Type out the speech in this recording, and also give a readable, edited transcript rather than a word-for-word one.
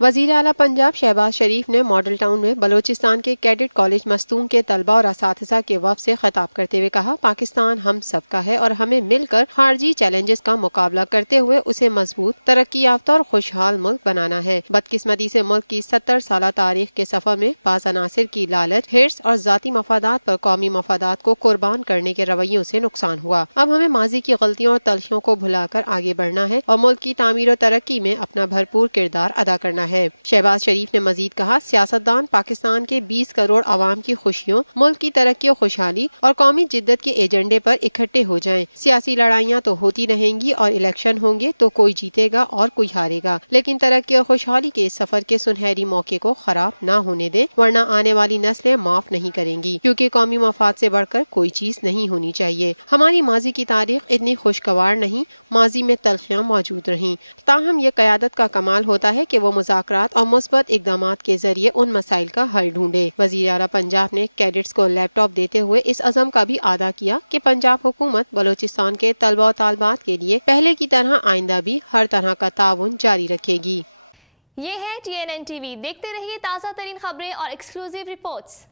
वजीर आला पंजाब शहबाज शरीफ ने मॉडल टाउन में बलोचिस्तान के कैडेट कॉलेज मस्तूम के तलबा और असातिज़ा के वफ़द से खिताब करते हुए कहा, पाकिस्तान हम सबका है और हमें मिलकर खारजी चैलेंजेस का मुकाबला करते हुए उसे मजबूत, तरक्की याफ्ता और खुशहाल मुल्क बनाना है। बदकिस्मती से मुल्क की 70 साल तारीख के सफर में बाज़ अनासिर की लालच, हिर्स और जाती मफादात पर कौमी मफादात को कुर्बान करने के रवैयों से नुकसान हुआ। अब हमें माजी की गलतियों और तलखियों को भुलाकर आगे बढ़ना है और मुल्क की तामीर और तरक्की में अपना भरपूर किरदार अदा करना है। शहबाज शरीफ ने मजीद कहा, सियासतदान पाकिस्तान के 20 करोड़ आवाम की खुशियों, मुल्क की तरक्की और खुशहाली और कौमी जिद्दत के एजेंडे पर इकट्ठे हो जाएं। सियासी लड़ाइयाँ तो होती रहेंगी और इलेक्शन होंगे तो कोई जीतेगा और कोई हारेगा, लेकिन तरक्की और खुशहाली के इस सफर के सुनहरी मौके को खराब न होने दें, वरना आने वाली नस्लें माफ नहीं करेंगी, क्योंकि कौमी मफाद से बढ़कर कोई चीज नहीं होनी चाहिए। हमारी माजी की तारीख इतनी खुशगवार नहीं, माजी में तलखियाँ मौजूद रहीं, ताहम ये क़यादत का कमाल होता है कि वो मुज़ाकरात और मुस्बत इक़दामात के जरिए उन मसाइल का हल ढूंढे। वज़ीर आला पंजाब ने कैडेट्स को लैपटॉप देते हुए इस अज़म का भी आदा किया कि पंजाब हुकूमत बलोचिस्तान के तलबा और तालबात के लिए पहले की तरह आइंदा भी हर तरह का ताउन जारी रखेगी। ये है TNN TV, देखते रहिए ताज़ा तरीन खबरें और एक्सक्लूसिव रिपोर्ट्स।